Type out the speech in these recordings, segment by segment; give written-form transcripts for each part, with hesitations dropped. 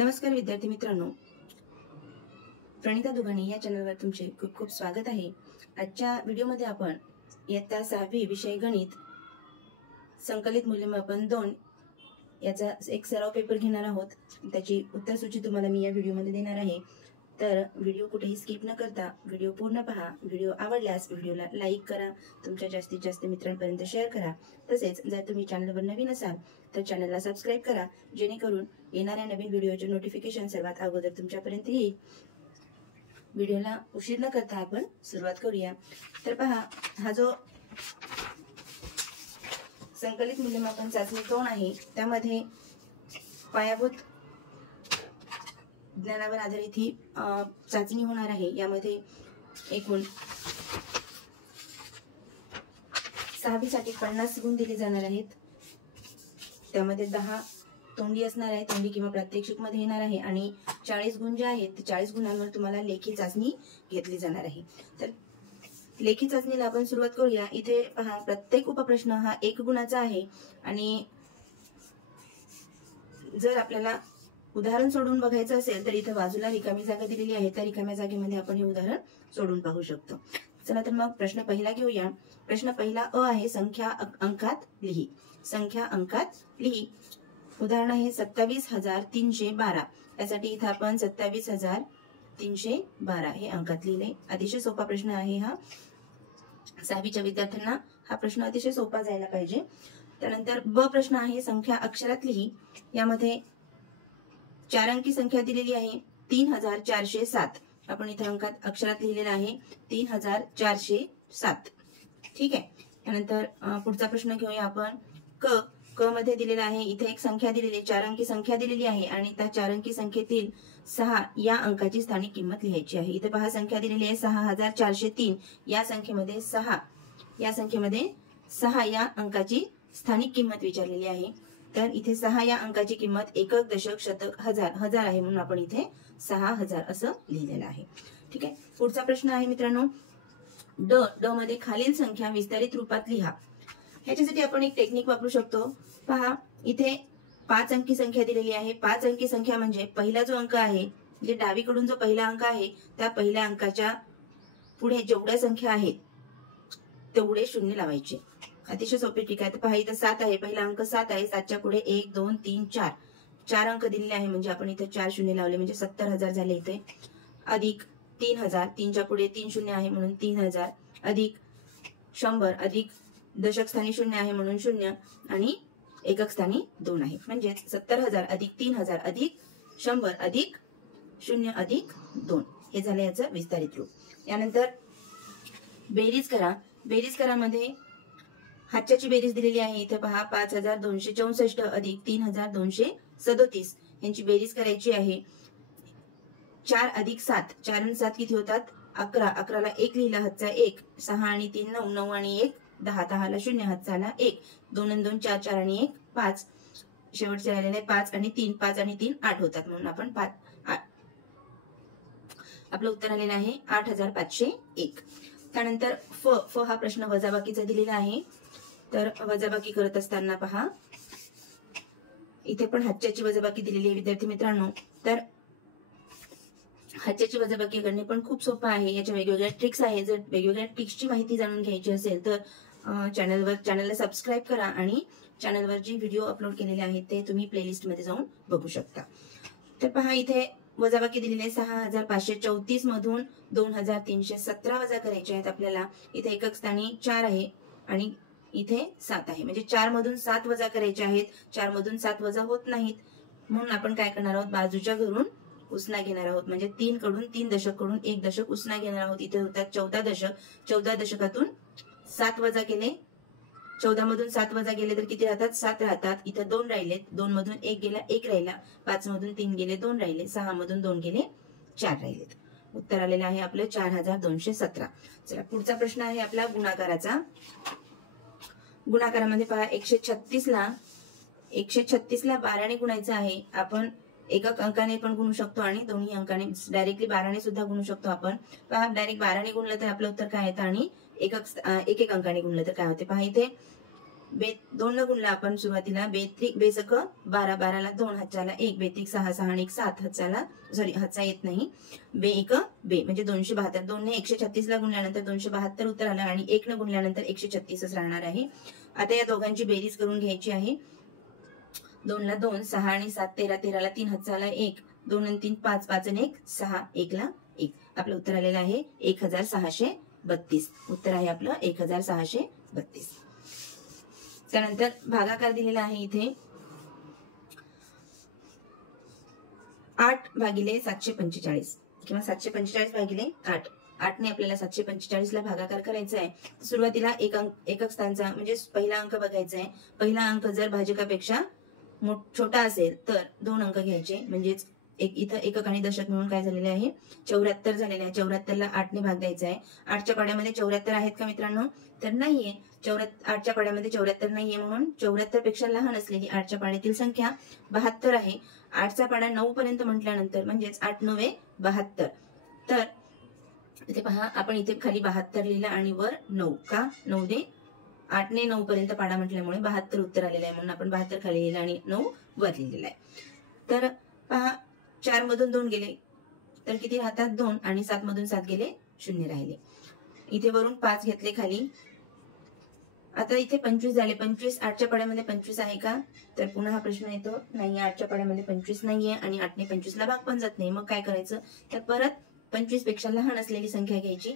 नमस्कार विद्यार्थी मित्रांनो, प्रणिता दुगाणे या चॅनलवर तुमचे खूप खूप स्वागत आहे। आजच्या व्हिडिओमध्ये आपण इयत्ता 6वी विषय गणित संकलित मूल्यमापन 2 याचा एक सराव पेपर घेणार आहोत। त्याची उत्तरसूची तुम्हाला मी या व्हिडिओमध्ये देणार आहे, तर व्हिडिओ कुठेही स्किप न करता व्हिडिओ पूर्ण पहा। व्हिडिओ आवडल्यास व्हिडिओला लाईक करा, तुमच्या जास्तीत जास्त मित्रांपर्यंत शेअर करा। तसेच जर तुम्ही चॅनलवर नवीन असाल तर चॅनलला सबस्क्राइब करा, जेणेकरून येणाऱ्या नवीन व्हिडिओचे नोटिफिकेशन सर्वात अगोदर तुमच्यापर्यंत येईल। व्हिडिओला उशीर न करता आपण सुरुवात करूया। तर पहा, हा जो संकलित मूल्यमापन चाचणी 2 आहे, त्यामध्ये पायाभूत ज्ञानावर आधारित ही चाचणी होणार आहे। यामध्ये एकूण 6वी साठी 50 गुण दिले जाणार आहेत। त्यामध्ये 10 तोंडी असणार आहे, तोंडी किंवा प्रात्यक्षिक मध्ये येणार आहे, आणि 40 गुण जे आहेत ते 40 गुणांवर तुम्हाला लेखी चाचणी घेतली जाणार आहे। तर लेखी चाचणीला आपण सुरुवात करूया। इथे पहा, प्रत्येक उपप्रश्न हा 1 गुणाचा आहे, आणि जर आपल्याला उदाहरण सोडून बघायचं असेल तर इथे बाजूला रिकामी जागा दिलेली आहे, त्या रिकाम्या जागेमध्ये आपण हे उदाहरण सोडून पाहू शकतो। चला तर मग प्रश्न पहिला घेऊया। प्रश्न पहिला अ आहे, संख्या अंकात लिही। संख्या अंकात लिही। उदाहरण आहे 27,312। यासाठी इथे आपण 27,312 हे अंकात लिहिले। अतिशय सोपा प्रश्न आहे हा। 6वीच्या विद्यार्थ्यांना हा प्रश्न अतिशय सोपा जायला पाहिजे। त्यानंतर ब प्रश्न आहे, संख्या अक्षरात लिही। यामध्ये 4 अंकी संख्या दिलेली आहे 3407। आपण इथे अंकात अक्षरात लिहिलेला आहे 3407। ठीक आहे। त्यानंतर पुढचा प्रश्न घेऊया आपण। क मध्ये दिलेला आहे, इथे एक संख्या दिलेली आहे, 4 अंकी संख्या दिलेली आहे, आणि त्या 4 अंकी संख्येतील 6 या अंकाची स्थानिक किंमत लिहायची आहे। इथे पहा, संख्या दिलेली आहे 6403। या संख्येमध्ये 6 या अंकाची स्थानिक किंमत विचारलेली आहे। तर इथे 6 या अंकाची किंमत एकक, दशक, शतक, हजार आहे, म्हणून आपण इथे 6000 असं लिहिलेलं आहे। ठीक आहे। पुढचा प्रश्न आहे मित्रांनो, ड मध्ये खालील संख्या विस्तारित रूपात लिहा। ह्याच्यासाठी आपण एक टेक्निक वापरू शकतो। पहा, इथे 5 अंकी संख्या दिलेली आहे। 5 अंकी संख्या म्हणजे पहिला जो अंक आहे, म्हणजे डावीकडून जो पहिला अंक आहे, त्या पहिल्या अंकाच्या पुढे जेवढ्या संख्या आहेत तेवढे शून्य लावायचे। अतिशय सोपी ट्रिक आहे। तर पहा, इथे 7 आहे, पहिला अंक 7 आहे, 7च्या पुढे 1 2 3 4 4 अंक दिलेले आहे, म्हणजे आपण इथे 4 शून्य लावले, म्हणजे 70,000 झाले इथे। अधिक 3000, 3च्या पुढे 3 शून्य आहे म्हणून 3000, अधिक 100, अधिक दशक स्थानी 0 आहे म्हणून 0, आणि एकक स्थानी 2 आहे, म्हणजे 70,000 अधिक 3000 अधिक 100 अधिक 0 अधिक 2 हे झाले याचं विस्तारित रूप। यानंतर बेरीज करा। बेरीज करा मध्ये हातच्याची बेरीज दिलेली आहे। इथे पहा, 5264 अधिक 3237 यांची बेरीज करायची आहे। 4 अधिक 7, 4 आणि 7 किती होतात? 11, 11ला 1 लिहिला, हातचा 1, 6 आणि 3 9, 9 आणि 1 10, 10ला 0, हातचा आला 1, 2 आणि 2 4, 4 आणि 1 5, शेवटचे राहिलेले 5 आणि 3, 5 आणि 3 8 होतात, म्हणून आपण 8 आपलं उत्तर आलेलं आहे 8501। त्यानंतर फ हा प्रश्न वजाबाकीचा दिलेला आहे। तर वजाबाकी करत असताना पहा, इथे पण हातच्याची वजाबाकी दिलेली आहे विद्यार्थी मित्रांनो। तर हातच्याची वजाबाकी करणे पण खूप सोपं आहे। याच्या वेगवेगळ्या ट्रिक्स आहेत। जर वेगवेगळ्या ट्रिक्सची माहिती जाणून घ्यायची असेल तर चॅनलला सबस्क्राइब करा, आणि चॅनलवर जे व्हिडिओ अपलोड केलेले आहेत ते तुम्ही प्लेलिस्ट मध्ये जाऊन बघू शकता। तर पहा, इथे वजाबाकी दिलेली आहे 6534 मधून 2317 वजा करायचे आहेत आपल्याला। इथे एकक स्थानी 4 आहे आणि इथे 7 आहे, म्हणजे 4 मधून 7 वजा करायचे आहेत। 4 मधून 7 वजा होत नाहीत, म्हणून आपण काय करणार आहोत, बाजूच्या घरून उसना घेणार आहोत, म्हणजे 3 कडून 3 दशक कडून 1 दशक उसना घेणार आहोत। इथे होतात 14 दशक। 14 दशकातून 7 वजा केले, 14 मधून 7 वजा गेले तर किती राहतात? 7 राहतात। इथे 2 राहिलेत, 2 मधून 1 गेला, 1 राहिला, 5 मधून 3 गेले, 2 राहिले, 6 मधून 2 गेले, 4 राहिलेत। उत्तर आलेलं आहे आपलं 4217। चला, पुढचा प्रश्न आहे आपला गुणाकाराचा। गुणाकारामध्ये पहा, 136ला 12ने गुणायचं आहे। आपण एकक अंकाने पण गुणू शकतो आणि दोन्ही अंकाने डायरेक्टली 12ने सुद्धा गुणू शकतो आपण। पहा, डायरेक्ट 12ने गुणलं तर आपलं उत्तर काय येतं, आणि एक अंकाने गुणलं तर काय होते? पहा, इथे दोन न गुणला आपण सुरुवातीला बेसक 12, 12ला 2, हातच्याला 1, बेत्रिक 6, 6 आणि 1 7, हातच्याला हातचा येत नाही, बे एक बे म्हणजे 272. 2 ने 136 ला गुणल्यानंतर 272 उत्तर आलं आणि 1 न गुणल्यानंतर 136च राहणार आहे. आता या दोघांची बेरीज करून घ्यायची आहे. 2 ला 2, 6 आणि 7 13, 13ला 3, हातच्याला 1, 2 आणि 3 5, 5 आणि 1 6, 1 ला 1. आपलं उत्तर आलेलं आहे 1632. उत्तर आहे आपलं 1632. त्यानंतर भागाकार दिलेला आहे इथे 8 भागिले 745 किंवा 745 भागिले 8. 8 ने आपल्याला 745 ला भागाकार करायचा आहे. सुरुवातीला एकक स्थानचा म्हणजे पहिला अंक बघायचा आहे. पहिला अंक जर भाजकापेक्षा छोटा असेल तर 2 अंक घ्यायचे, म्हणजेच इथं एकक आणि दशक मिळून काय झालेले आहे 74 झालेले आहे. 74 ला 8 ने भाग द्यायचा आहे. 8च्या पाड्यामध्ये 74 आहेत का मित्रांनो? तर नाहीये. 8च्या पाड्यामध्ये 74 नाहीये, म्हणून 74 पेक्षा लहान असलेली 8च्या पाड्यातील संख्या 72 आहे. 8चा पाडा 9 पर्यंत म्हटल्यानंतर म्हणजेच 8 9 72. तर इथे पहा आपण इथे खाली 72 लिहिलं आणि वर 9 का 9 ने 8 ने 9 पर्यंत पाडा म्हटल्यामुळे 72 उत्तर आलेलं आहे, म्हणून आपण 72 खाली लिहिलं आणि 9 वर लिहिलेलं आहे. तर पहा 4 मधून 2 गेले तर किती राहतात 2 आणि 7 मधून 7 गेले 0 राहिले. इथे वरून 5 घेतले खाली. आता इथे 25 झाले. 25 8च्या पाड्यामध्ये 25 आहे का? तर पुन्हा हा प्रश्न येतो, नाही 8च्या पाड्यामध्ये 25 नाहीये आणि 8 ने 25 ला भाग पण जात नाही. मग काय करायचं? तर परत 25 पेक्षा लहान असलेली संख्या घ्यायची.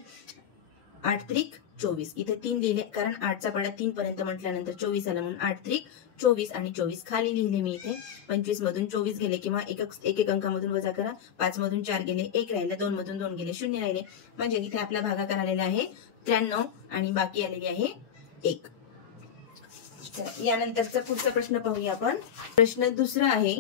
8 त्रिक 24. इथे 3 लिहिले कारण 8चा पाडा 3 पर्यंत म्हटल्यानंतर 24 आला, म्हणून 8 त्रिक 24 आणि 24 खाली लिहिले मी इथे. 25 मधून 24 गेले किंवा एक अंकामधून वजा करा. 5 मधून 4 गेले 1 राहिले, 2 मधून 2 गेले 0 राहिले, म्हणजे इथे आपला भागाकार आलेला आहे 93 आणि बाकी आलेली आहे 1. यानंतरचा पुढचा प्रश्न पाहूया आपण. प्रश्न दुसरा आहे.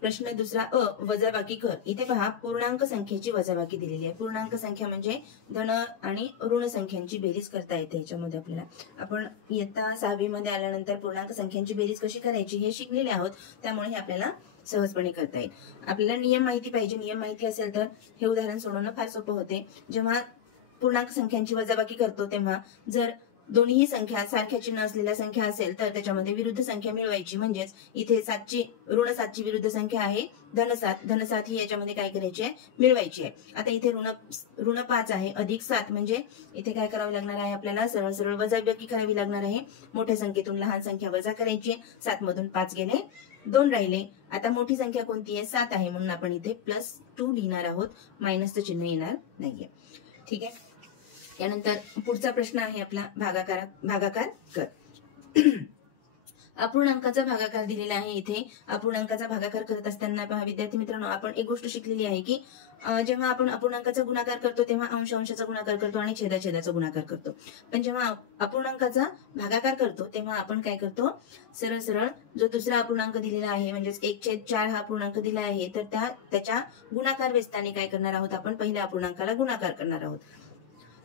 प्रश्न दुसरा वजाबाकी कर. इथे पहा पूर्णांक संख्येची वजाबाकी दिलेली आहे. पूर्णांक संख्या म्हणजे धन आणि ऋण संख्यांची बेरीज करता येते. ह्याच्यामध्ये आपल्याला आपण इयत्ता 6वी मध्ये आल्यानंतर पूर्णांक संख्यांची बेरीज कशी करायची हे शिकलेले आहोत, त्यामुळे हे आपल्याला सहजपणे करता येईल. आपल्याला नियम माहिती पाहिजे. नियम माहिती असेल तर हे उदाहरण सोडवणं फार सोपं होते. जेव्हा पूर्णांक संख्यांची वजाबाकी करतो तेव्हा जर दोन्ही संख्या सारख्या चिन्ह असलेल्या संख्या असेल तर त्याच्यामध्ये विरुद्ध संख्या मिळवायची. म्हणजेच इथे ऋण 7ची विरुद्ध संख्या आहे धन 7. धन 7 ही याच्यामध्ये काय करायची आहे मिळवायची आहे. आता इथे ऋण 5 आहे अधिक 7, म्हणजे इथे काय करावं लागणार आहे आपल्याला सरळ सरळ वजाबाकी करावी लागणार आहे. मोठ्या संख्येतून लहान संख्या वजा करायची आहे. 7 मधून 5 गेले 2 राहिले. आता मोठी संख्या कोणती आहे 7 आहे, म्हणून आपण इथे +2 लिहिणार आहोत. मायनसचं चिन्ह येणार नाहीये. ठीक आहे. यानंतर पुढचा प्रश्न आहे आपला भागाकार कर. अपूर्णांकाचा भागाकार दिलेला आहे. इथे अपूर्णांकाचा भागाकार करत असताना पहा विद्यार्थी मित्रांनो, आपण एक गोष्ट शिकलेली आहे की जेव्हा आपण अपूर्णांकाचा गुणाकार करतो तेव्हा अंशाचा गुणाकार करतो आणि छेदाचा गुणाकार करतो. पण जेव्हा अपूर्णांकाचा भागाकार करतो तेव्हा आपण काय करतो, सरळ सरळ जो दुसरा अपूर्णांक दिलेला आहे म्हणजेच 1/4 हा अपूर्णांक दिला आहे, तर त्याच्या गुणाकार व्यस्ताने काय करणार आहोत आपण पहिल्या अपूर्णांकाला गुणाकार करणार आहोत.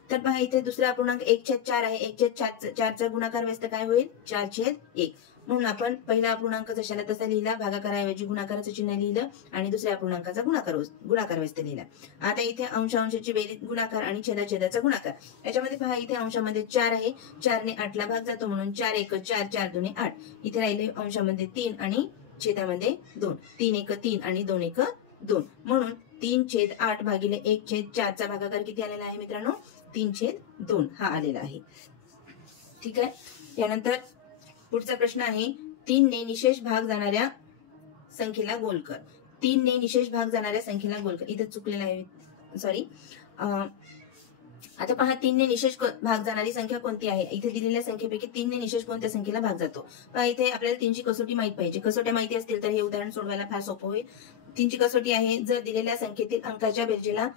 तर पहा इथे दुसरा अपूर्णांक 1/4 आहे. 1/4चा गुणाकार व्यस्त काय होईल 4/1. म्हणून आपण पहिला अपूर्णांक जशाला तसा लिहिला, भागाकाराऐवजी गुणाकाराचं चिन्ह लिहिलं आणि दुसऱ्या अपूर्णांकाचा गुणाकार व्यस्त लिहिला. आता इथे अंशाची बेरीज गुणाकार आणि छेदाचा गुणाकार. याच्यामध्ये पहा इथे अंशामध्ये 4 आहे. 4 ने 8 ला भाग जातो, म्हणून 4 1 4 4 2 8. इथे राहिले अंशामध्ये 3 आणि छेदामध्ये 2. 3 1 3 आणि 2 1 2, म्हणून 3/8 भागिले 1/4 चा भागाकार किती आलेला आहे मित्रांनो 3/2 हा आलेला आहे. ठीक आहे. यानंतर पुढचा प्रश्न आहे 3 ने निशेष भाग जाणाऱ्या संख्येला गोल कर. 3 ने निशेष भाग जाणाऱ्या संख्येला गोल कर. इथे चुकलेला आहे, सॉरी. आता पहा 3 ने निशेष भाग जाणारी संख्या कोणती आहे. इथे दिलेल्या संख्येपैकी 3 ने निशेष कोणत्या संख्येला भाग जातो. पहा इथे आपल्याला 3ची कसोटी माहित पाहिजे. कसोट्या माहिती असतील तर हे उदाहरण सोडवायला फार सोपं होईल. 3ची कसोटी आहे जर दिलेल्या संख्येतील अंकाच्या बेरजेला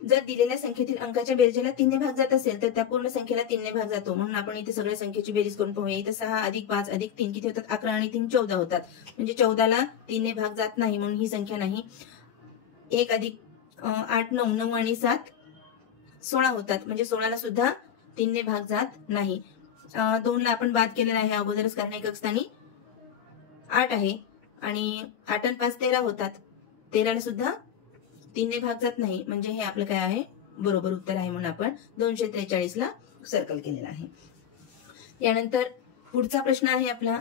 जर दिलेल्या संख्येतील अंकाच्या बेरजेला 3 ने भाग जात असेल तर त्या पूर्ण संख्येला 3 ने भाग जातो. म्हणून आपण इथे सगळ्या संख्येची बेरीज करून पाहूया. इथे 6 अधिक 5 अधिक 3 किती होतात 11 आणि 3 14 होतात. म्हणजे 14ला 3 ने भाग जात नाही, म्हणून ही संख्या नाही. 1 अधिक 8 9 9 आणि 7 16 होतात, म्हणजे 16ला सुद्धा 3 ने भाग जात नाही. 2 ला आपण बाद केलेला आहे अगोदरच कारण एकक स्थानी 8 आहे आणि 8 आणि 5 13 होतात. 13ला सुद्धा 3 ने भाग जात नाही, म्हणजे हे आपलं काय आहे बरोबर उत्तर आहे, म्हणून आपण 243 ला सर्कल केलेला आहे. यानंतर पुढचा प्रश्न आहे आपला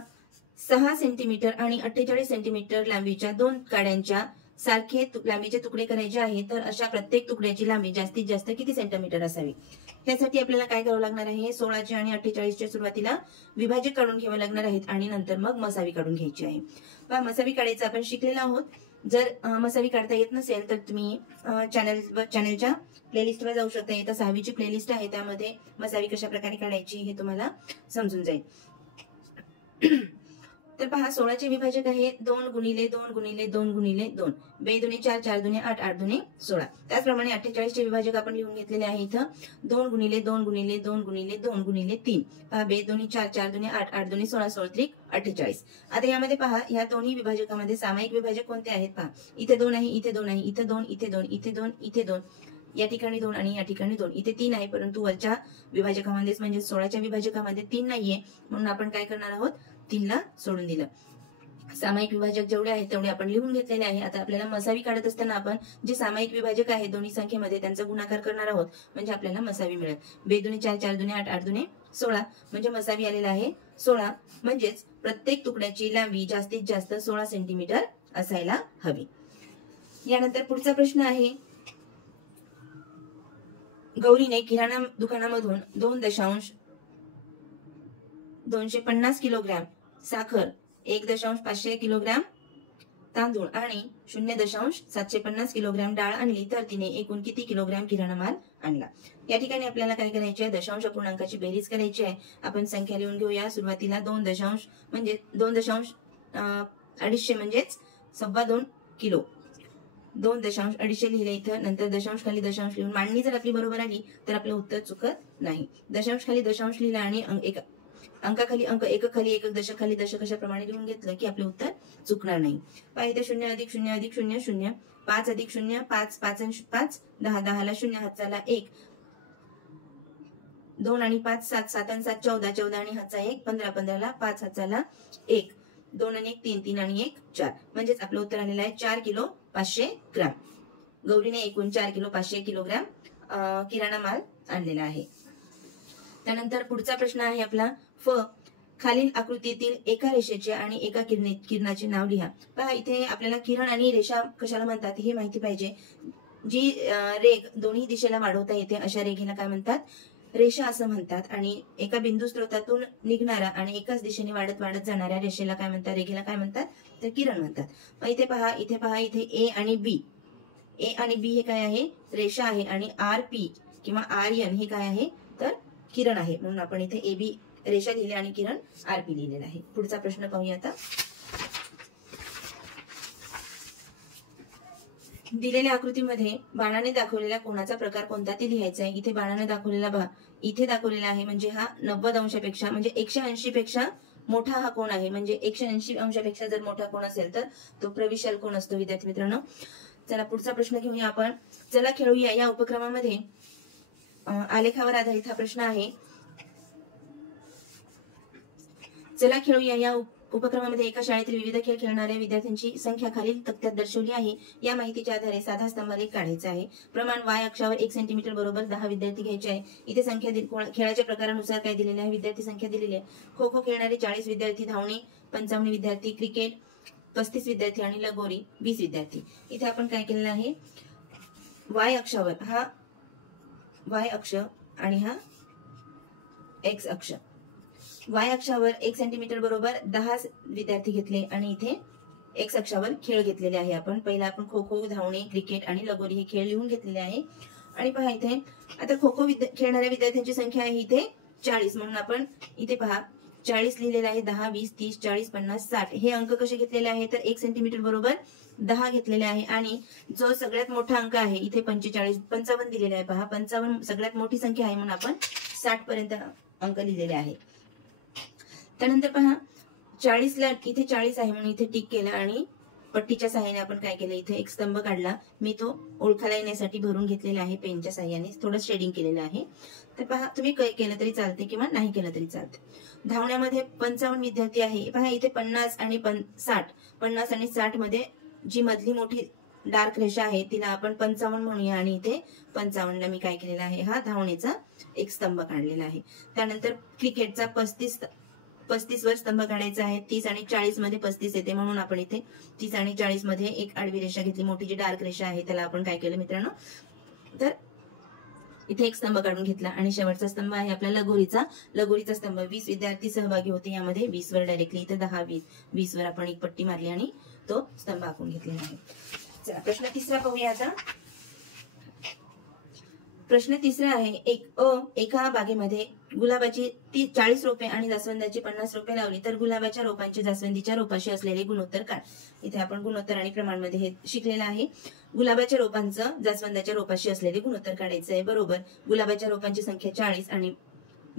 6 सेंटीमीटर आणि 48 सेंटीमीटर लांबीच्या दोन काड्यांच्या सारखे लांबीचे तुकडे करायचे आहे, तर अशा प्रत्येक तुकड्याची लांबी जास्तीत जास्त किती सेंटीमीटर असावी? यासाठी आपल्याला काय करावं लागणार आहे, 16 आणि 48 सुरुवातीला विभाजक काढून घ्यावे लागणार आहेत आणि नंतर मग मसावी काढून घ्यायची आहे. पहा, मसावी काढायचं आपण शिकलेलो आहोत. जर मसावी काढता येत नसेल तर तुम्ही चॅनलच्या प्लेलिस्टवर जाऊ शकता. इथं 6वीची प्लेलिस्ट आहे, त्यामध्ये मसावी कशा प्रकारे काढायची हे तुम्हाला समजून जाईल. तर पहा, 16चे विभाजक आहे 2 गुणिले 2 गुणिले 2 गुणिले 2. 2 दुणे 4, 4 दुणे 8, 8 दुणे 16. त्याचप्रमाणे 48चे विभाजक आपण लिहून घेतलेले आहे इथं 2 गुणिले 2 गुणिले 2 गुणिले 2 गुणिले 3. पहा, 2 दुणे 4, 4 दुणे 8, 8 दुणे 16, 16 त्रिक 48. आता यामध्ये पहा, या दोन्ही विभाजकामध्ये सामायिक विभाजक कोणते आहेत? पहा, इथे 2 आहे, इथे 2 आहे, इथे 2, इथे 2, इथे 2, इथे 2, या ठिकाणी 2 आणि या ठिकाणी 2. इथे 3 आहे, परंतु वरच्या विभाजकामध्येच म्हणजे 16च्या विभाजकामध्ये 3 नाहीये, म्हणून आपण काय करणार आहोत, 3ला सोडून दिलं. सामायिक विभाजक जेवढे आहेत तेवढे आपण लिहून घेतलेले आहे. आता आपल्याला मसावी काढत असताना आपण जे सामायिक विभाजक आहे दोन्ही संख्येमध्ये त्यांचा गुणाकार करणार आहोत, म्हणजे आपल्याला मसावी मिळेल. 2 दुणे 4, 4 दुणे 8, 8 दुणे 16, म्हणजे मसावी आलेला आहे 16. म्हणजेच प्रत्येक तुकड्याची लांबी जास्तीत जास्त 16 सेंटीमीटर असायला हवी. यानंतर पुढचा प्रश्न आहे, गौरीने किराणा दुकानामधून 250 किलोग्रॅम साखर, 1.5 किलोग्रॅम तांदूळ आणि 0.750 किलोग्रॅम डाळ आणली, तर तिने एकूण किती किलोग्रॅम किराणा माल आणला? या ठिकाणी आपल्याला काय करायचे आहे, दशांश पूर्णांकाची बेरीज करायची आहे. आपण संख्या लिहून घेऊया. सुरुवातीला 2 दशांश म्हणजे 2.2 म्हणजेच 2.25 किलो. 2.2 लिहिले इथं. नंतर दशांश खाली दशांश लिहून मांडणी जर आपली बरोबर आली तर आपलं उत्तर चुकत नाही. दशांश खाली दशांश लिहिला आणि अंकाखाली अंक, एकक खाली एकक, दशक खाली दशक अशा प्रमाणे लिहून घेतलं की आपले उत्तर चुकणार नाही. पहा, इथे 0 अधिक 0 अधिक 0 0, 5 अधिक 0 5, 5 आणि 5 10, 10ला 0 हातचाला 1, 2 आणि 5 7, 7 आणि 7 14, 14 आणि हातचा 1 15, 15ला 5 हातचाला 1, 2 आणि 1 3, 3 आणि 1 4. म्हणजेच आपलं उत्तर आलेलं आहे 4 किलो 500 ग्राम. गौरीने एकूण 4 किलो 500 किलोग्राम किराणा माल आणलेला आहे. त्यानंतर पुढचा प्रश्न आहे आपला, खालील आकृतीतील एका रेषेचे आणि एका किरणाचे नाव लिहा. पहा, इथे आपल्याला किरण आणि रेषा कशाला म्हणतात हे माहिती पाहिजे. जी रेघ दोन्ही दिशेला वाढवता येते अशा रेघेला काय म्हणतात, रेषा असं म्हणतात. आणि एका बिंदू स्रोतातून निघणारा आणि एकाच दिशेने वाढत वाढत जाणाऱ्या रेषेला काय म्हणतात, रेघेला काय म्हणतात, तर किरण म्हणतात. मग इथे पहा, इथे ए आणि बी, ए आणि बी हे काय आहे, रेषा आहे. आणि आर पी किंवा आर एन हे काय आहे, तर किरण आहे. म्हणून आपण इथे ए बी रेषा लिहिले आणि किरण आर पी लिहिलेला आहे. पुढचा प्रश्न पाहूया आता. दिलेल्या आकृतीमध्ये बाणाने दाखवलेल्या कोणाचा प्रकार कोणता ते लिहायचा आहे. इथे बाणाने दाखवलेला इथे दाखवलेला आहे, म्हणजे हा 90 अंशापेक्षा म्हणजे 180 पेक्षा मोठा हा कोण आहे. म्हणजे 180 अंशापेक्षा जर मोठा कोण असेल तर तो प्रविशाल कोण असतो. विद्यार्थी मित्रांनो, चला पुढचा प्रश्न घेऊया आपण. चला खेळूया या उपक्रमामध्ये आलेखावर आधारित हा प्रश्न आहे. चला खेळूया या उपक्रमामध्ये एका शाळेतील विविध खेळ खेळणाऱ्या विद्यार्थ्यांची संख्या खालील तक्त्यात दर्शवली आहे. या माहितीच्या आधारे साधा स्तंभालेख काढायचा आहे. प्रमाण y अक्षावर 1 सेंटीमीटर बरोबर 10 विद्यार्थी घ्यायचे आहे. इथे संख्या खेळाच्या प्रकारानुसार काय दिलेले आहे, विद्यार्थी संख्या दिलेली आहे. खो खो खेळणारे 40 विद्यार्थी, धावणे 55 विद्यार्थी, क्रिकेट 35 विद्यार्थी आणि लगोरी 20 विद्यार्थी. इथे आपण काय केलेलं आहे, y अक्षावर हा y अक्ष आणि हा x अक्ष. y अक्षावर 1 सेंटीमीटर बरोबर 10 विद्यार्थी घेतले आणि इथे x अक्षावर खेळ घेतलेले आहे. आपण खो खो, धावणे, क्रिकेट आणि लगोरी हे खेळ लिहून घेतलेले आहे. आणि पहा, इथे आता खो खो खेळणाऱ्या विद्यार्थ्यांची संख्या आहे इथे 40, म्हणून आपण इथे पहा 40 लिहिलेले आहे. 10 20 30 40 50 60 हे अंक कसे घेतलेले आहे, तर 1 सेंटीमीटर बरोबर 10 घेतलेले आहे. आणि जो सगळ्यात मोठा अंक आहे इथे 55 दिलेला आहे. पहा, 55 सगळ्यात मोठी संख्या आहे, म्हणून आपण 60 पर्यंत अंक लिहिलेले आहे. त्यानंतर पहा, 40ला इथे 40 आहे म्हणून इथे टिक केलं आणि पट्टीच्या सहाय्याने आपण काय केलं, इथे एक स्तंभ काढला. मी तो ओळखायला येण्यासाठी भरून घेतलेला आहे पेनच्या सहाय्याने, थोडं शेडिंग केलेलं आहे. तर पहा, तुम्ही केलं तरी चालते किंवा नाही केलं तरी चालते. धावण्यामध्ये 55 विद्यार्थी आहे. पहा, इथे 50 आणि 60 मध्ये जी मधली मोठी डार्क रेषा आहे तिला आपण 55 म्हणूया आणि इथे 55 ला मी काय केलेला आहे, हा धावणेचा एक स्तंभ काढलेला आहे. त्यानंतर क्रिकेटचा 35 वर स्तंभ काढायचा आहे. 30 आणि 40 मध्ये 35 येते म्हणून आपण इथे 30 आणि 40 मध्ये एक आडवी रेषा घेतली. मोठी जी डार्क रेषा आहे त्याला आपण काय केलं मित्रांनो, तर इथे एक स्तंभ काढून घेतला. आणि शेवटचा स्तंभ आहे आपला लगोरीचा स्तंभ. 20 विद्यार्थी सहभागी होते यामध्ये. 20 वर डायरेक्टली इथे 10 20 वर आपण एक पट्टी मारली आणि तो स्तंभ आखून घेतलेला आहे. चला प्रश्न तिसरा पाहूया आता. प्रश्न तिसरा आहे, एका बागेमध्ये गुलाबाची 40 रोपे आणि जास्वंदाची 50 रोपे लावली तर गुलाबाच्या रोपांचे जास्वंदीच्या रोपाशी असलेले गुणोत्तर काढ. इथे आपण गुणोत्तर आणि प्रमाणमध्ये हे शिकलेलं आहे. गुलाबाच्या रोपांचं जास्वंदाच्या रोपाशी असलेले गुणोत्तर काढायचं आहे. बरोबर, गुलाबाच्या रोपांची संख्या 40 आणि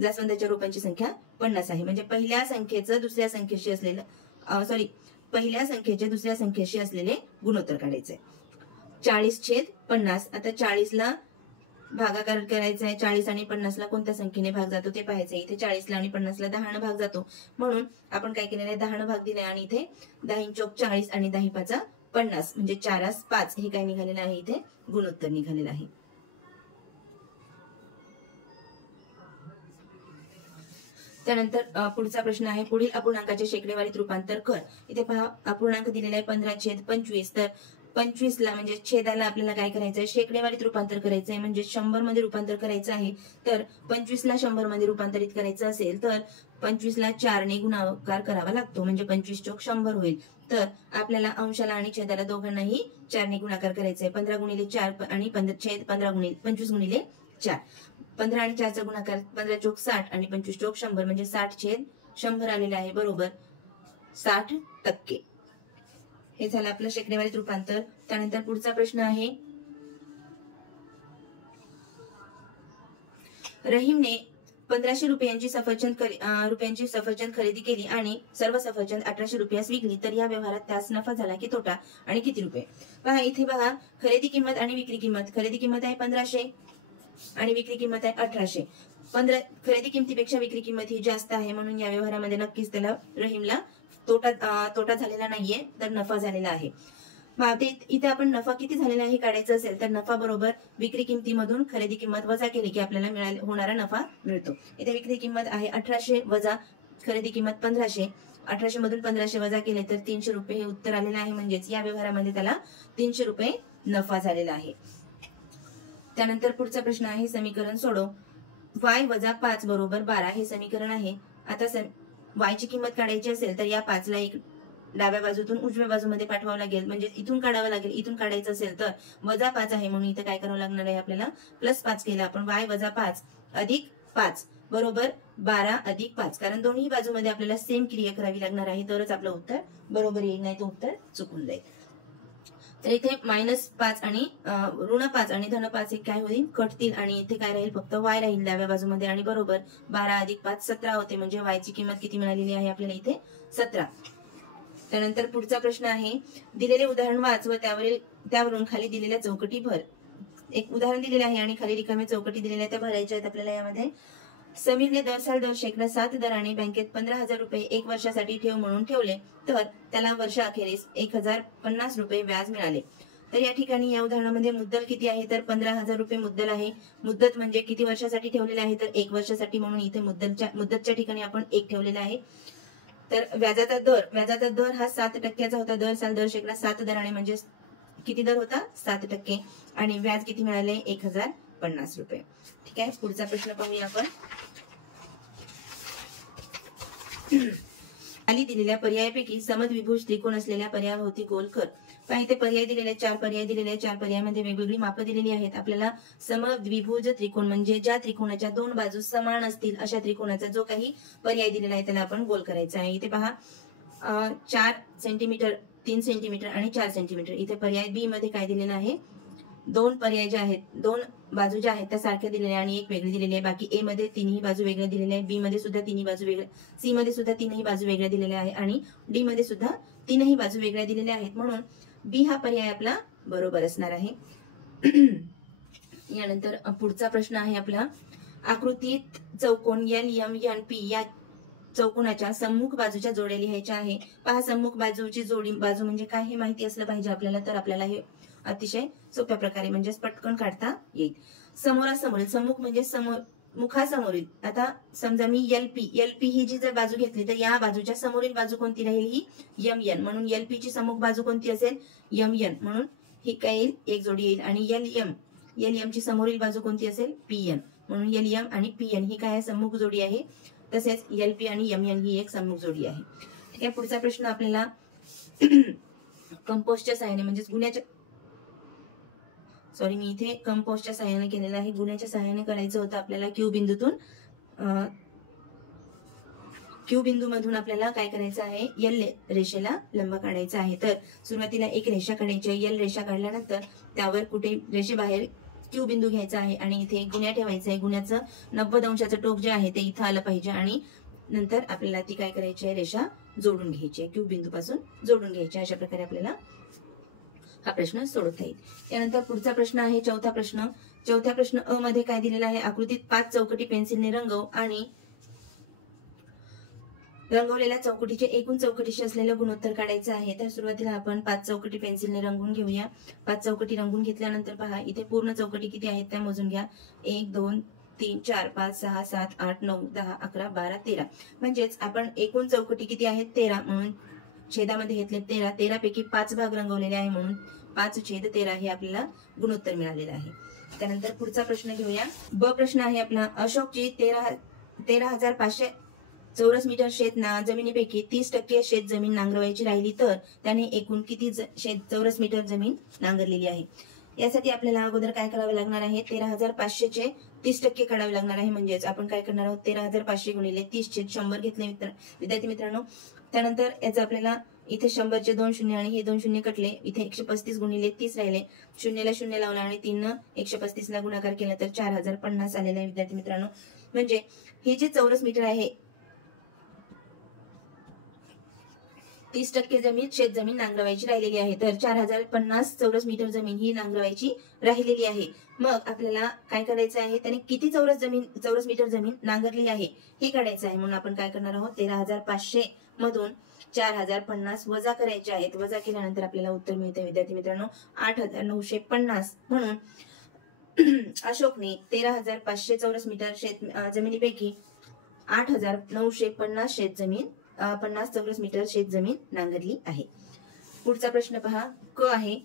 जास्वंदाच्या रोपांची संख्या 50 आहे. म्हणजे पहिल्या संख्येचे दुसऱ्या संख्येशी असलेले गुणोत्तर काढायचे. 40/50. आता 40ला भागाकार करायचा आहे. 40 आणि 50 ला कोणत्या संख्येने भाग जातो ते पाहायचंय. इथे 40 ला आणि 50 ला 10 भाग जातो म्हणून आपण काय केलेलं आहे, 10 भाग दिलाय आणि इथे 10 चौक 40 आणि 10 5 50 म्हणजे 4 5 हे काय निघालेलं आहे, इथे गुणोत्तर निघालेलं आहे. त्यानंतर पुढचा प्रश्न आहे, पुढील अपूर्णांकाचे शेकडेवारीत रूपांतर कर. इथे पहा अपूर्णांक दिलेला आहे 15/25. तर 25 ला म्हणजे छेदाला आपल्याला काय करायचंय, शेकडेवारीत रूपांतर करायचंय. म्हणजे 100 मध्ये रूपांतर करायचं आहे. तर 25 ला 100 मध्ये रूपांतरित करायचं असेल तर 25 ला 4 ने गुणाकार करावा लागतो. म्हणजे 25 चौक 100 होईल. तर आपल्याला अंशाला आणि छेदाला दोघांनाही 4 ने गुणाकार करायचा आहे. 15 गुणिले 4 आणि 25 गुणिले 4. 15 आणि 4 चा गुणाकार 15 चौक 60 आणि 25 चौक 100 म्हणजे 60/100 आलेला आहे. बरोबर 60%. हे झालं आपलं शेकडेवारीत रूपांतर. त्यानंतर पुढचा प्रश्न आहे, रहीमने 1500 रुपयांची सफरचंद खरेदी केली आणि सर्व सफरचंद 1800 रुपयास विकली तर या व्यवहारात त्यास नफा झाला की तोटा आणि किती रुपये. पहा इथे बघा, खरेदी किंमत आणि विक्री किंमत. खरेदी किंमत आहे 1500 आणि विक्री किंमत आहे 1800. खरेदी किमतीपेक्षा विक्री किंमत ही जास्त आहे म्हणून या व्यवहारामध्ये नक्कीच त्याला रहीमला तोटा झालेला नाहीये तर नफा झालेला आहे. इथे आपण नफा किती झालेला आहे काढायचं असेल तर नफा बरोबर विक्री किमतीमधून खरेदी किंमत वजा केली की आपल्याला होणारा नफा मिळतो. इथे विक्री किंमत आहे 1800 वजा खरेदी किंमत 1500. 1800 मधून 1500 वजा केले तर 300 रुपये हे उत्तर आलेलं आहे. म्हणजेच या व्यवहारामध्ये त्याला 300 रुपये नफा झालेला आहे. त्यानंतर पुढचा प्रश्न आहे, समीकरण सोडव. y वजा 5 बरोबर 12 हे समीकरण आहे. आता y ची किंमत काढायची असेल तर या 5 ला एक डाव्या बाजूतून उजव्या बाजूमध्ये पाठवावं लागेल. म्हणजे इथून काढावं लागेल. इथून काढायचं असेल तर वजा 5 आहे म्हणून इथे काय करावं लागणार आहे, आपल्याला +5 केलं आपण. y वजा 5 अधिक 5 बरोबर 12 अधिक 5. कारण दोन्ही बाजूमध्ये आपल्याला सेम क्रिया करावी लागणार आहे तरच आपलं उत्तर बरोबर येईल, नाही तर उत्तर चुकून जाईल. तर इथे -5 आणि ऋण 5 आणि धन 5 हे काय होईल, कटतील आणि इथे काय राहील, फक्त y राहील डाव्या बाजूमध्ये. आणि बरोबर 12 अधिक 5 17 होते. म्हणजे y ची किंमत किती मिळालेली आहे आपल्याला, इथे 17. त्यानंतर पुढचा प्रश्न आहे, दिलेले उदाहरण वाच व त्यावरून खाली दिलेल्या चौकटी भर. एक उदाहरण दिलेलं आहे आणि खाली रिकाम्या चौकटी दिलेल्या त्या भरायच्या आहेत आपल्याला. यामध्ये समीरने दर शेकडा 7 दराने बँकेत 15,000 रुपये 1 वर्षासाठी ठेव म्हणून ठेवले तर त्याला वर्षाअखेरीस 1050 रुपये व्याज मिळाले. तर या ठिकाणी या उदाहरणामध्ये मुद्दल किती आहे तर 15,000 रुपये मुद्दल आहे. मुद्दत म्हणजे किती वर्षासाठी ठेवलेले आहे तर 1 वर्षासाठी म्हणून इथे मुद्दतच्या ठिकाणी आपण 1 ठेवलेला आहे. तर व्याजाचा दर हा 7% होता. दर शेकडा 7 दराने म्हणजे किती दर होता 7% आणि व्याज किती मिळाले 1050 रुपये. ठीक आहे, पुढचा प्रश्न पाहूया आपण. खाली दिलेल्या पर्यायापैकी समद्विभुज त्रिकोण असलेल्या पर्यायाभोवती गोल कर. पहा इथे पर्याय दिलेले 4 पर्याय दिलेले आहेत. 4 पर्यायामध्ये वेगवेगळी मापं दिलेली आहेत. आपल्याला समद्विभुज त्रिकोण म्हणजे ज्या त्रिकोणाच्या 2 बाजू समान असतील अशा त्रिकोणाचा जो काही पर्याय दिलेला आहे त्याला आपण गोल करायचा आहे. इथे पहा 4 सेंटीमीटर 3 सेंटीमीटर आणि 4 सेंटीमीटर. इथे पर्याय बी मध्ये काय दिलेलं आहे, 2 पर्याय जे आहेत, 2 बाजू ज्या आहेत त्या सारख्या दिलेल्या आणि एक वेगळी दिलेली आहे. बाकी ए मध्ये तिन्ही बाजू वेगळ्या दिलेल्या आहे, बी मध्ये सुद्धा तिन्ही बाजू वेगळ्या, सी मध्ये सुद्धा तीनही बाजू वेगळ्या दिलेल्या आहे आणि डी मध्ये सुद्धा तीनही बाजू वेगळ्या दिलेल्या आहेत. म्हणून बी हा पर्याय आपला बरोबर असणार आहे. यानंतर पुढचा प्रश्न आहे आपला, आकृतीत चौकोन LMNP चौकोनाच्या सम्मुख बाजूच्या जोड्या लिहायच्या आहे. पहा, सम्मुख बाजूची बाजू म्हणजे काय हे माहिती असलं पाहिजे आपल्याला, तर आपल्याला हे अतिशय सोप्या प्रकारे म्हणजेच पटकन काढता येईल. समोरासमोरील, सम्मुख म्हणजे मुखासमोरील. आता समजा मी एलपी ही जी जर बाजू घेतली तर या बाजूच्या समोरील बाजू कोणती राहील, ही एमएन. म्हणून एलपी ची सम्मुख बाजू कोणती असेल, एमएन. म्हणून ही काय येईल, एक जोडी येईल. आणि एलएम ची समोरील बाजू कोणती असेल, पीएन. म्हणून एलएम आणि पीएन ही काय सम्मुख जोडी आहे. तसेच एलपी आणि एमएन ही एक सम्मुख जोडी आहे. ठीक आहे. पुढचा प्रश्न आपल्याला कंपोस्टच्या सहाय्याने म्हणजेच गुण्याच्या मी इथे कंपोस्टच्या सहाय्याने केलेलं आहे. गुण्याच्या सहाय्याने करायचं होतं आपल्याला. क्यू बिंदू मधून आपल्याला काय करायचं आहे, एल रेषेला लंब काढायचा आहे. तर सुरुवातीला एक रेषा काढायची आहे. एल रेषा काढल्यानंतर त्यावर कुठे रेषेबाहेर क्यू बिंदू घ्यायचा आहे आणि इथे गुण्या ठेवायचं आहे. गुण्याचं 90 अंशाचं टोक जे आहे ते इथं आलं पाहिजे आणि नंतर आपल्याला ती काय करायची आहे, रेषा जोडून घ्यायची आहे. क्यू बिंदू पासून जोडून घ्यायची. अशा प्रकारे आपल्याला हा प्रश्न सोडवता येईल. त्यानंतर पुढचा प्रश्न आहे चौथा प्रश्न अ मध्ये काय दिलेला आहे, आकृतीत 5 चौकटी पेन्सिलने रंगव आणि रंगवलेल्या चौकटीचे एकूण चौकटीशी असलेलं गुणोत्तर काढायचं आहे. तर सुरुवातीला आपण 5 चौकटी पेन्सिलने रंगवून घेऊया. 5 चौकटी रंगवून घेतल्यानंतर पहा, इथे पूर्ण चौकटी किती आहेत त्या मोजून घ्या. 1 2 3 4 5 6 7 8 9 10 11 12 13. म्हणजेच आपण एकूण चौकटी किती आहेत, 13. म्हणून छेदामध्ये घेतले 13. 13 पैकी 5 भाग रंगवलेले आहे. म्हणून 5/13 हे आपल्याला गुणोत्तर मिळालेलं आहे. त्यानंतर पुढचा प्रश्न घेऊया. ब प्रश्न आहे आपला, अशोकची 13,500 चौरस मीटर शेत जमिनीपैकी 30% शेत जमीन नांगरवायची राहिली तर त्याने एकूण किती चौरस मीटर जमीन नांगरलेली आहे. यासाठी आपल्याला अगोदर काय करावे लागणार आहे, 13,500 चे 30% काढावे लागणार आहे. म्हणजेच आपण काय करणार आहोत, 13,500 गुणिले 30/100 घेतले विद्यार्थी मित्रांनो. त्यानंतर याचं आपल्याला इथे 100चे 2 शून्य आणि हे 2 शून्य कटले. इथे 135 गुणिले 30 राहिले. शून्याला शून्य लावला आणि 3 135 ला गुणाकार केला तर 4050 आलेला आहे विद्यार्थी मित्रांनो. म्हणजे हे जे चौरस मीटर आहे, 30% जमीन शेत जमीन नांगरवायची राहिलेली आहे. तर 4050 चौरस मीटर जमीन ही नांगरवायची राहिलेली आहे. मग आपल्याला काय करायचं आहे, त्याने किती चौरस मीटर जमीन नांगरली आहे हे काढायचं आहे. म्हणून आपण काय करणार आहोत, 13,500 मधून 4050 वजा करायचे आहेत. वजा केल्यानंतर आपल्याला उत्तर मिळते विद्यार्थी मित्रांनो 8,950. म्हणून अशोकने 13,500 चौरस मीटर शेत जमिनीपैकी 8,950 50 चौरस मीटर शेत जमीन नांगरली आहे. पुढचा प्रश्न पहा, क आहे.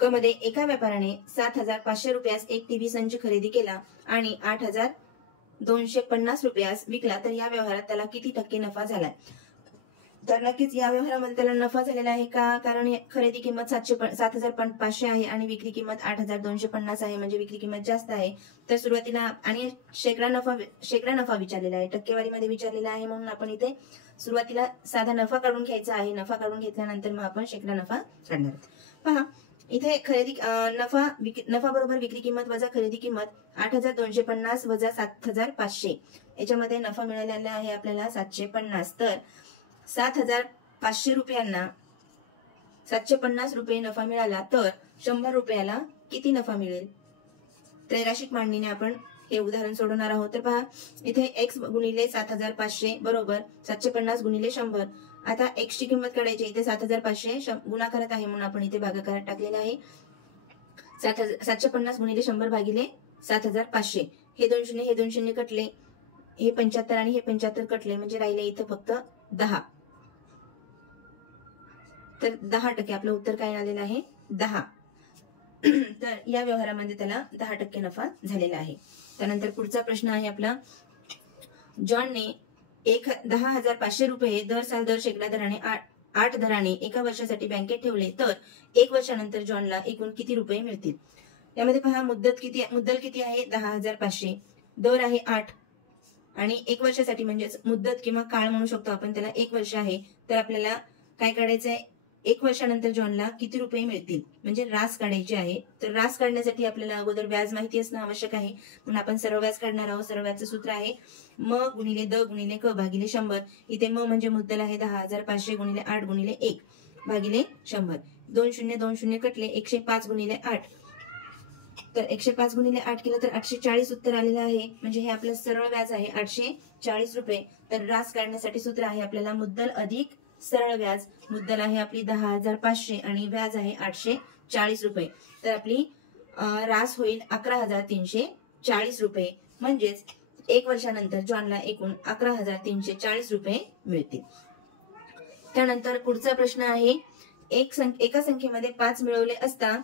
क मध्ये एका व्यापाऱ्याने 7,500 रुपयास एक टीव्ही संच खरेदी केला आणि 8,250 रुपयास विकला तर या व्यवहारात त्याला किती टक्के नफा झालाय. तर नक्कीच या व्यवहारामध्ये त्याला नफा झालेला आहे का, कारण खरेदी किंमत 7,500 आहे आणि विक्री किंमत 8,250 आहे. म्हणजे विक्री किंमत जास्त आहे. तर सुरुवातीला आणि शेकडा नफा विचारलेला आहे, टक्केवारीमध्ये विचारलेला आहे. म्हणून आपण इथे सुरुवातीला साधा नफा काढून घ्यायचा आहे. नफा काढून घेतल्यानंतर मग आपण शेकडा नफा काढणार आहोत. पहा, इथे नफा बरोबर विक्री किंमत वजा खरेदी किंमत 8,250 वजा 7,500. याच्यामध्ये नफा मिळालेला आहे आपल्याला 750. तर 7,500 रुपयांना 750 रुपये नफा मिळाला तर 100 रुपयाला किती नफा मिळेल. त्रैराशिक मांडणीने आपण हे उदाहरण सोडवणार आहोत. तर पहा, इथे x गुणिले 7,500 बरोबर 750 गुणिले 100. आता x ची किंमत काढायची. इथे 7,500 गुणाकारात आहे म्हणून आपण इथे भागाकारात टाकलेला आहे. 750 गुणिले 100 भागिले 7,500. हे 2 शून्य हे 2 शून्य कटले. हे 75 आणि हे 75 कटले. म्हणजे राहिले इथं फक्त 10. तर 10% आपलं उत्तर काय आलेलं आहे, 10. तर या व्यवहारामध्ये त्याला 10% नफा झालेला आहे. त्यानंतर पुढचा प्रश्न आहे आपला, जॉनने 10,500 रुपये दर शेकडा दराने 8 दराने एका वर्षासाठी बँकेत ठेवले तर 1 वर्षानंतर जॉनला एकूण किती रुपये मिळतील. यामध्ये पहा, मुद्दल किती आहे, 10,500. दर आहे 8 आणि 1 वर्षासाठी म्हणजेच मुद्दत किंवा काळ म्हणू शकतो आपण त्याला, 1 वर्ष आहे. तर आपल्याला काय काढायचंय, 1 वर्षानंतर जॉनला किती रुपये मिळतील म्हणजे रास काढायची आहे. तर रास काढण्यासाठी आपल्याला अगोदर व्याज माहिती असणं आवश्यक आहे. म्हणून आपण सर्व व्याज काढणार आहोत. सर्व व्याजचं सूत्र आहे म गुणिले द गुणिले क भागिले 100. इथे म म्हणजे मुद्दल आहे 10,500 गुणिले 8 गुणिले 1 भागिले 100. 2 शून्य 2 शून्य कटले. 105 गुणिले 8. तर 105 गुणिले 8 केलं तर 840 उत्तर आलेलं आहे. म्हणजे हे आपलं सरळ व्याज आहे 40 रुपये. तर रास काढण्यासाठी सूत्र आहे आपल्याला मुद्दल अधिक सरळ व्याज. मुद्दल आहे आपली 10,500 आणि व्याज आहे 840 रुपये. तर आपली रास होईल 11,340 रुपये. म्हणजेच 1 वर्षानंतर जॉनला एकूण 11,340 रुपये मिळतील. त्यानंतर पुढचा प्रश्न आहे, एका संख्येमध्ये 5 मिळवले असता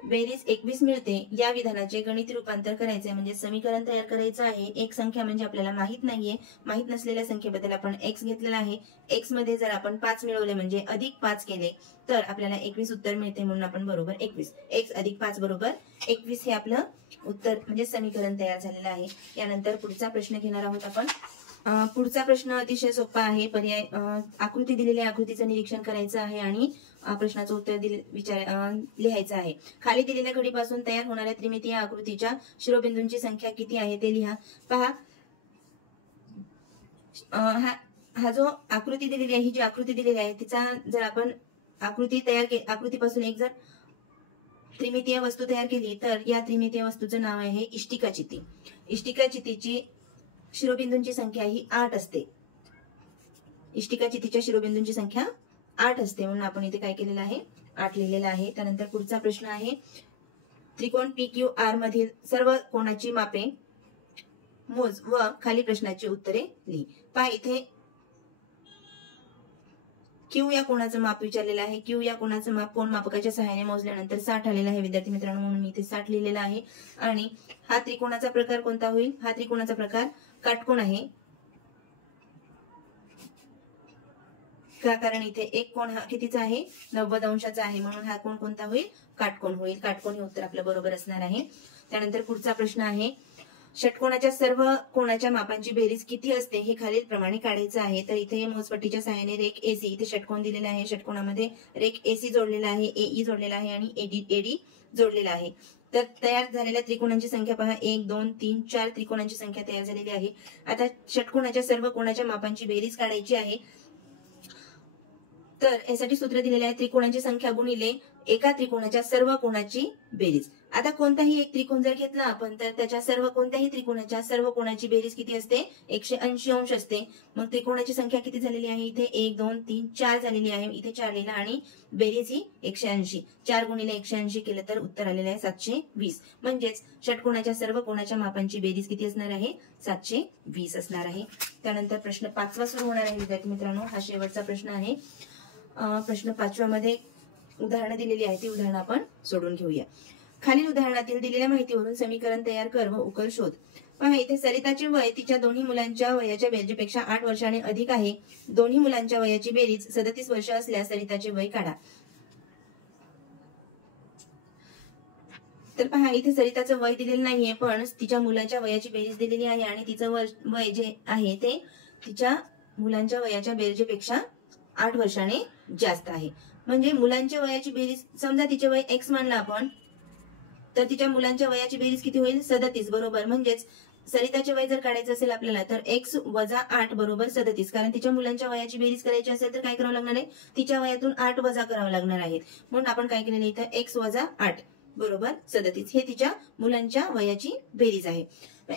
बेरीज 21 मिळते या विधानाचे गणिती रूपांतर करायचे, म्हणजे समीकरण तयार करायचं आहे. एक संख्या म्हणजे आपल्याला माहित नाहीये, माहित नसलेल्या संख्येबद्दल आपण एक्स घेतलेला आहे. एक्स मध्ये जर आपण 5 मिळवले म्हणजे अधिक 5 केले तर आपल्याला 21 उत्तर मिळते, म्हणून आपण बरोबर 21. एक्स अधिक 5 बरोबर 21 हे आपलं उत्तर म्हणजे समीकरण तयार झालेलं आहे. यानंतर पुढचा प्रश्न घेणार आहोत आपण. पुढचा प्रश्न अतिशय सोपा आहे. पर्याय आकृती दिलेल्या आकृतीचं निरीक्षण करायचं आहे आणि प्रश्नाचं उत्तर लिहायचं आहे. खाली दिलेल्या घडीपासून तयार होणाऱ्या त्रिमितीय आकृतीच्या शिरोबिंदूंची संख्या किती आहे ते लिहा. पहा, हा जो आकृती दिलेली आहे, ही जी आकृती दिलेली आहे तिचा जर आपण आकृतीपासून एक जर त्रिमितीय वस्तू तयार केली तर या त्रिमितीय वस्तूचं नाव आहे इष्टिकाचिती. इष्टिकाचितीची शिरोबिंदूंची संख्या ही 8 असते. इष्टिकाचितीच्या शिरोबिंदूंची संख्या 8 असते, म्हणून आपण इथे काय केलेलं आहे, 8 लिहिलेला आहे. त्यानंतर पुढचा प्रश्न आहे, त्रिकोण PQR मधील सर्व कोणाची मापे मोज व खाली प्रश्नाची उत्तरे लिही. पहा, इथे क्यू या कोणाचं माप विचारलेलं आहे. क्यू या कोणाचं माप कोण मापकाच्या सहाय्याने मोजल्यानंतर 60 आलेलं आहे विद्यार्थी मित्रांनो, म्हणून मी इथे 60 लिहिलेला आहे. आणि हा त्रिकोणाचा प्रकार कोणता होईल? हा त्रिकोणाचा प्रकार काटकोण आहे, कारण इथे एक कोण हा कितीचा आहे, 90 अंशाचा आहे, म्हणून हा कोण कोणता होईल, काटकोण होईल. काटकोण हे उत्तर आपलं बरोबर असणार आहे. त्यानंतर पुढचा प्रश्न आहे, षटकोनाच्या सर्व कोणाच्या मापांची बेरीज किती असते हे खालील प्रमाणे काढायचं आहे. तर इथे मोजपट्टीच्या सहाय्याने रेख AC, इथे षटकोन दिलेला आहे, षटकोनामध्ये रेख AC जोडलेला आहे, AE जोडलेला आहे आणि AD जोडलेला आहे. तर तयार झालेल्या त्रिकोणांची संख्या पहा, 1 2 3 4 त्रिकोणांची संख्या तयार झालेली आहे. आता षटकोनाच्या सर्व कोणाच्या मापांची बेरीज काढायची आहे. तर यासाठी सूत्र दिलेले आहे, त्रिकोणांची संख्या गुणिले एका त्रिकोणाच्या सर्व कोणाची बेरीज. आता कोणताही एक त्रिकोण जर घेतला आपण तर त्याच्या कोणत्याही त्रिकोणाच्या सर्व कोणाची बेरीज किती असते, 180 अंश असते. मग त्रिकोणाची संख्या किती झालेली आहे, इथे 1 2 3 4 झालेली आहे, इथे 4 लिहिला आणि बेरीज ही 180. 4 गुणिले 180 केलं तर उत्तर आलेलं आहे 720. म्हणजेच षटकोनाच्या सर्व कोणाच्या मापांची बेरीज किती असणार आहे, 720 असणार आहे. त्यानंतर प्रश्न 5वा सुरू होणार आहे विद्यार्थी मित्रांनो, हा शेवटचा प्रश्न आहे. प्रश्न 5व्या मध्ये उदाहरणं दिलेली आहे, ती उदाहरणं आपण सोडून घेऊया. खालील उदाहरणातील दिलेल्या माहितीवरून समीकरण तयार कर व उकल शोध. पहा, इथे सरिताचे वय तिच्या दोन्ही मुलांच्या वयाच्या बेरजेपेक्षा 8 वर्षाने अधिक आहे. दोन्ही मुलांच्या वयाची बेरीज 37 वर्ष असल्यास सरिताचे वय काढा. तर पहा, इथे सरिताचं वय दिलेलं नाहीये, पण तिच्या मुलांच्या वयाची बेरीज दिलेली आहे आणि तिचं वय जे आहे ते तिच्या मुलांच्या वयाच्या बेरजेपेक्षा 8 वर्षाने जास्त आहे. म्हणजे मुलांच्या वयाची बेरीज, समजा तिचे वय X मानलं आपण, तर तिच्या मुलांच्या वयाची बेरीज किती होईल, 37 बरोबर. म्हणजेच सरिताचे वय जर काढायचं असेल आपल्याला तर X वजा 8 बरोबर 37. कारण तिच्या मुलांच्या वयाची बेरीज करायची असेल तर काय करावं लागणार आहे, तिच्या वयातून 8 वजा करावं लागणार आहे. म्हणून आपण काय केलेलं इथं, X वजा 8 बरोबर 37 हे तिच्या मुलांच्या वयाची बेरीज आहे.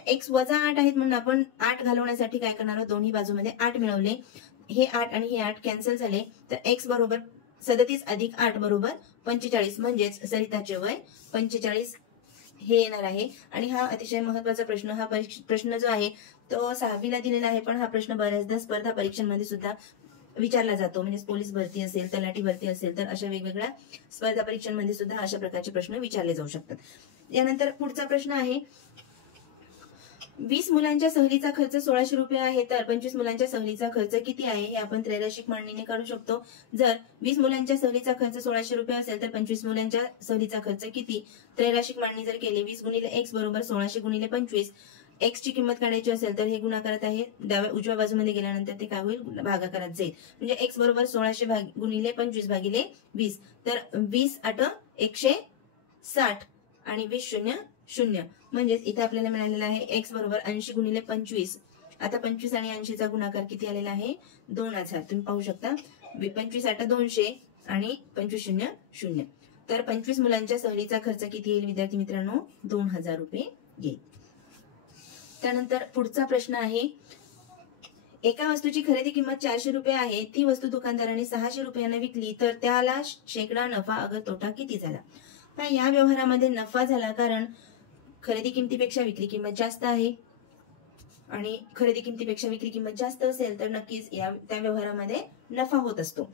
X वजा 8 आहेत म्हणून आपण 8 घालवण्यासाठी काय करणार आहोत, दोन्ही बाजूमध्ये 8 मिळवले. हे 8 आणि हे 8 कॅन्सल झाले, तर X बरोबर 37 अधिक 8 बरोबर 45. म्हणजेच सरिताचे वय 45 हे येणार आहे. आणि हा अतिशय महत्वाचा प्रश्न, हा प्रश्न जो आहे तो 6वीला दिलेला आहे, पण हा प्रश्न बऱ्याचदा स्पर्धा परीक्षांमध्ये सुद्धा विचारला जातो. म्हणजे पोलीस भरती असेल, तलाठी भरती असेल, तर अशा वेगवेगळ्या स्पर्धा परीक्षांमध्ये सुद्धा अशा प्रकारचे प्रश्न विचारले जाऊ शकतात. यानंतर पुढचा प्रश्न आहे, 20 मुलांच्या सहलीचा खर्च 1600 रुपये आहे, तर 25 मुलांच्या सहलीचा खर्च किती आहे हे आपण त्रैराशिक मांडणीने काढू शकतो. जर 20 मुलांच्या सहलीचा खर्च 1600 रुपये असेल तर 25 मुलांच्या सहलीचा खर्च किती, त्रैराशिक मांडणी जर केली, 20 गुणिले X बरोबर 1600 गुणिले 25. X ची किंमत काढायची असेल तर हे गुणाकारात आहे, उजव्या बाजूमध्ये गेल्यानंतर ते काय होईल, भागाकारात जाईल. म्हणजे X बरोबर 1600 गुणिले 25 भागिले 20. तर 20 8 160 आणि 20 0 0. म्हणजेच इथे आपल्याला मिळालेला आहे X बरोबर 80 गुणिले 25. आता 25 आणि 80चा गुणाकार किती आलेला आहे, 2000. तुम्ही पाहू शकता, 25 8 200 आणि 25 0 0. तर 25 मुलांच्या सहलीचा खर्च किती येईल विद्यार्थी मित्रांनो, 2000 रुपये येईल. त्यानंतर पुढचा प्रश्न आहे, एका वस्तूची खरेदी किंमत 400 रुपये आहे, ती वस्तू दुकानदाराने 600 रुपयांना विकली, तर त्याला शेकडा नफा अगर तोटा किती झाला? तर या व्यवहारामध्ये नफा झाला, कारण खरेदी किमतीपेक्षा विक्री किंमत जास्त आहे आणि खरेदी किमतीपेक्षा विक्री किंमत जास्त असेल तर नक्कीच त्या व्यवहारामध्ये नफा होत असतो.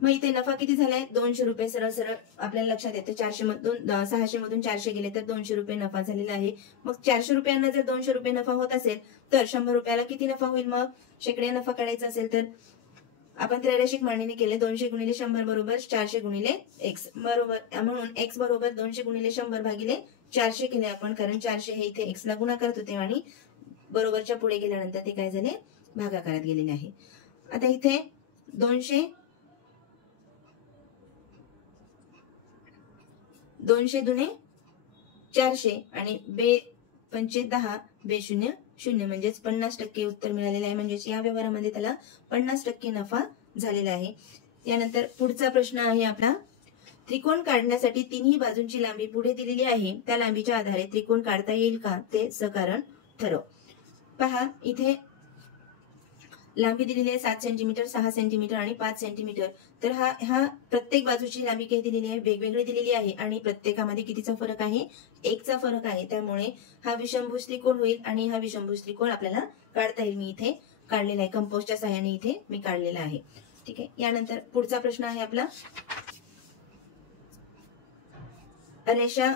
मग इथे नफा किती झालाय? 200 रुपये. सरळ सरळ आपल्याला लक्षात येते, 600 मधून 400 गेले तर 200 रुपये नफा झालेला आहे. मग 400 रुपयांना जर 200 रुपये नफा होत असेल तर 100 रुपयाला किती नफा होईल? मग शेकडे नफा काढायचा असेल तर आपण त्रैराशिक मांडणी केले, 200 गुणिले 100 बरोबर 400 गुणिले x बरोबर, म्हणून x बरोबर 200 गुणिले 100 भागिले 400 केले आपण, कारण 400 हे इथे x ला गुणाकारत होते आणि बरोबरच्या पुढे गेल्यानंतर ते काय झाले? भागाकारात गेलेले आहे. आता इथे 200 दुने 400 आणि बे 5 10 बे 0 0 म्हणजेच 50% उत्तर मिळालेलं आहे. म्हणजेच या व्यवहारामध्ये त्याला 50% नफा झालेला आहे. यानंतर पुढचा प्रश्न आहे आपला, त्रिकोण काढण्यासाठी तिन्ही बाजूंची लांबी पुढे दिलेली आहे, त्या लांबीच्या आधारे त्रिकोण काढता येईल का ते सकारण ठरव. पहा, इथे लांबी दिलेली आहे 7 सेंटीमीटर, 6 सेंटीमीटर आणि 5 सेंटीमीटर. तर हा प्रत्येक बाजूची लांबी काही दिलेली आहे, वेगवेगळी दिलेली आहे आणि प्रत्येकामध्ये कितीचा फरक आहे? 1 चा फरक आहे. त्यामुळे हा विषमभुज त्रिकोण होईल आणि हा विषमभुज त्रिकोण आपल्याला काढता येईल. मी इथे काढलेला आहे, कंपोस्टच्या सहाय्याने इथे मी काढलेला आहे. ठीक आहे. यानंतर पुढचा प्रश्न आहे आपला, रेषा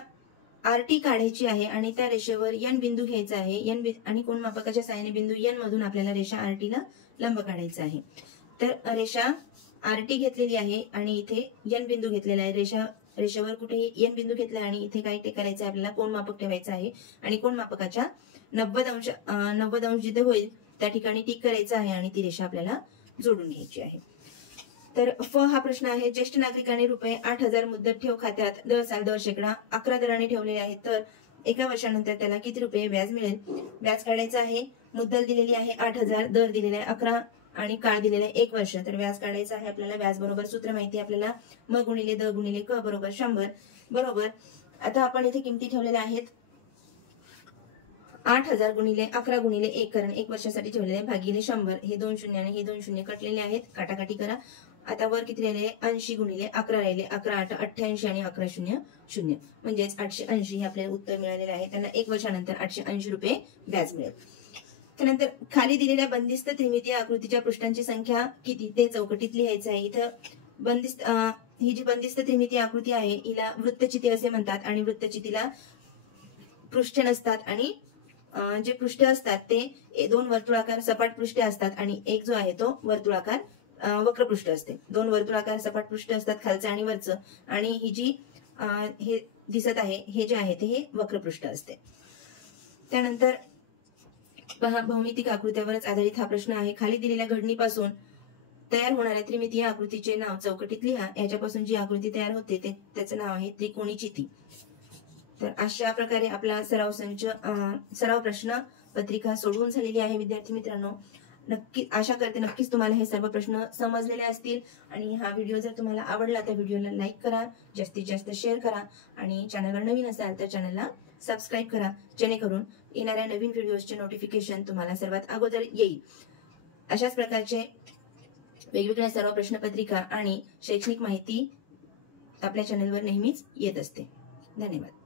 आरटी काढायची आहे आणि त्या रेषेवर n बिंदू घ्यायचा आहे. आणि कोनमापकाच्या सहाय्याने बिंदू n मधून आपल्याला रेषा आरटी ला लंब काढायचा आहे. तर रेषा आरटी घेतलेली आहे आणि इथे n बिंदू घेतलेला आहे. रेषेवर कुठेही n बिंदू घेतला आणि इथे काय करायचं आहे? आपल्याला कोनमापक ठेवायचं आहे आणि कोनमापकाच्या 90 अंश जिथे होईल त्या ठिकाणी टिक करायचं आहे आणि ती रेषा आपल्याला जोडून घ्यायची आहे. तर फ हा प्रश्न आहे, ज्येष्ठ नागरिकांनी रुपये 8,000 मुदत ठेव खात्यात दर शेकडा 11 दराने ठेवलेले आहेत, तर एका वर्षानंतर त्याला किती रुपये व्याज मिळेल? व्याज काढायचं आहे. मुद्दल दिलेली आहे 8,000, दर दिलेला आहे 11 आणि काळ दिलेला आहे 1 वर्ष. तर व्याज काढायचं आहे आपल्याला. व्याज बरोबर सूत्र माहिती आपल्याला, म गुणिले द गुणिले क बरोबर 100 बरोबर. आता आपण इथे किमती ठेवलेल्या आहेत 8,000 गुणिले 11 गुणिले 1, कारण 1 वर्षासाठी ठेवलेले आहे, भागिले 100. हे 2 शून्य आणि हे 2 शून्य कटलेले आहेत, काटाकाटी करा. आता वर किती राहिले? 80 गुणिले 11 राहिले, 11 8 88 आणि 11 0 0 म्हणजेच 880 हे आपल्याला उत्तर मिळालेलं आहे. त्यांना 1 वर्षानंतर 880 रुपये व्याज मिळेल. त्यानंतर खाली दिलेल्या बंदिस्त त्रिमितीय आकृतीच्या पृष्ठांची संख्या किती ते चौकटीत लिहायचं आहे. इथं ही जी बंदिस्त त्रिमितीय आकृती आहे हिला वृत्तचिती असे म्हणतात आणि वृत्तचितीला पृष्ठे नसतात आणि जे पृष्ठे असतात ते 2 वर्तुळाकार सपाट पृष्ठे असतात आणि एक जो आहे तो वर्तुळाकार वक्रपृष्ठ असते. 2 वर्तुळाकार सपाट पृष्ठ असतात, खालचं आणि वरचं, आणि ही जी हे दिसत आहे हे जे आहे ते हे वक्रपृष्ठ असते. त्यानंतर पहा, भौमितिक आकृत्यावरच आधारित हा प्रश्न आहे. खाली दिलेल्या घडणीपासून तयार होणाऱ्या त्रिमितीय आकृतीचे नाव चौकटीत लिहा. याच्यापासून जी आकृती तयार होते त्याचं नाव आहे त्रिकोणी चिती. तर अशा प्रकारे आपला सराव प्रश्न पत्रिका सोडवून झालेली आहे. विद्यार्थी मित्रांनो, नक्की आशा करते नक्कीच तुम्हाला हे सर्व प्रश्न समजलेले असतील आणि हा व्हिडिओ जर तुम्हाला आवडला तर व्हिडिओला लाईक करा, जास्तीत जास्त शेअर करा आणि चॅनलवर नवीन असाल तर चॅनलला सबस्क्राईब करा, जेणेकरून येणाऱ्या नवीन व्हिडिओजचे नोटिफिकेशन तुम्हाला सर्वात अगोदर येईल. अशाच प्रकारचे वेगवेगळ्या सर्व प्रश्नपत्रिका आणि शैक्षणिक माहिती आपल्या चॅनलवर नेहमीच येत असते. धन्यवाद.